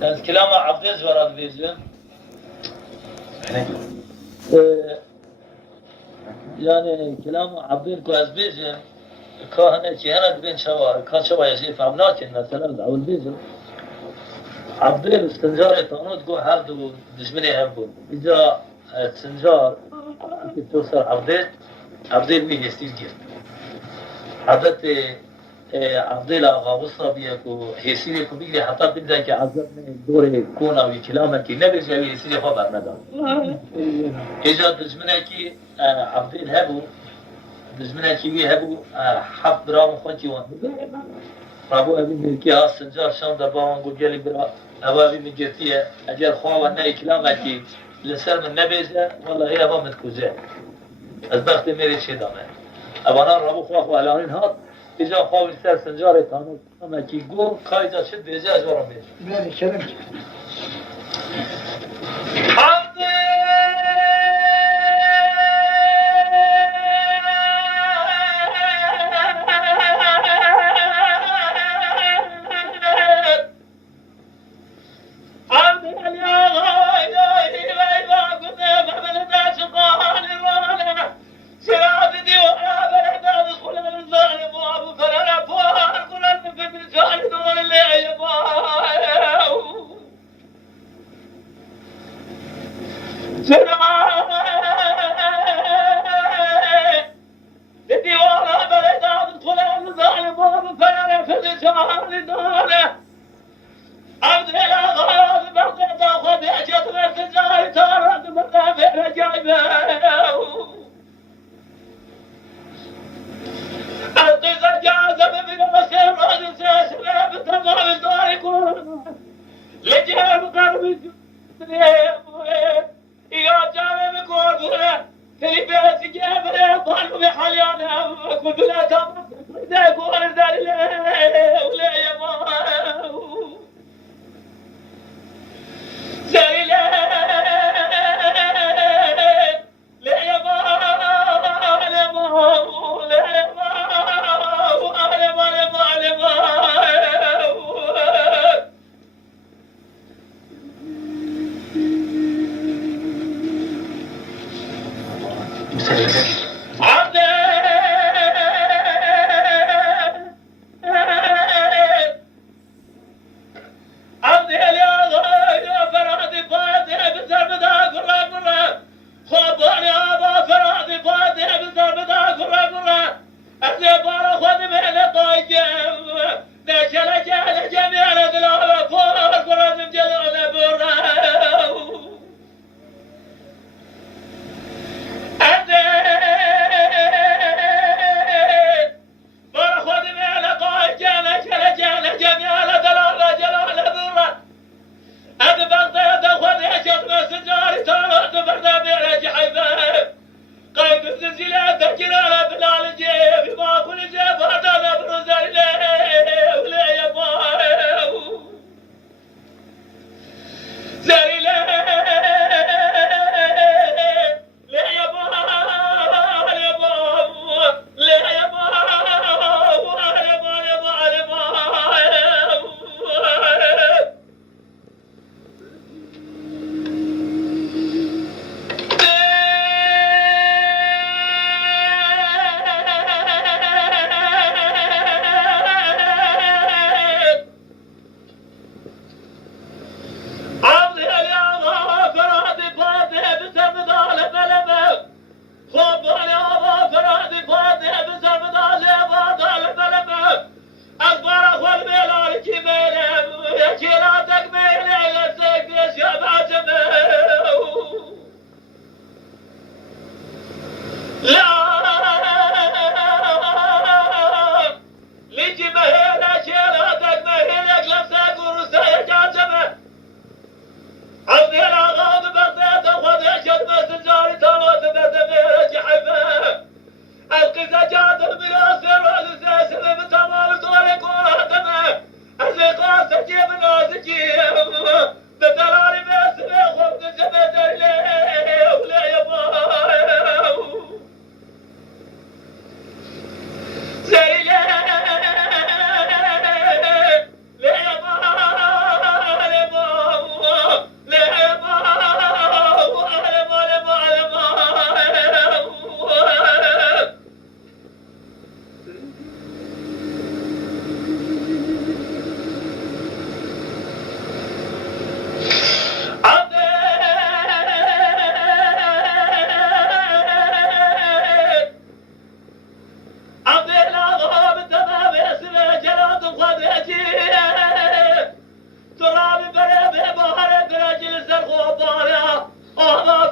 از کلام عبدالعزیز ورد بیجم yani kelam Abdül Kuaz bizim kahane cihanat bin şava kaça bayacı famlat ki mesela davul bizim Abdül istincar tanıt ko her du düşmeni hem bu İza istincar ki tosar Abdül bir hestil ki adet Abdül ağa vusla biya ko hesili ko bigli hatta bidda ki azam dore kona ve kelama ki ne bize hesili haber nada İza düşmeni ki Abdül hebu دزمنه کیوی هبو حب برام خواهی وان رابو ابی ملکی ها سنجار شام در باوان گو گلی برا ابا ابی مگرتیه اگر خواه و نه کلامه کی لسر من نبیزه والله هی ابا متکوزه از بخت میری چه دامه ابانا رابو خواه و الانین هات ایجا خواه سر سنجار تانو اما کی گو کایجا شد بیزه از وارم بیزه بله کرم برجل سر خواب بالا آما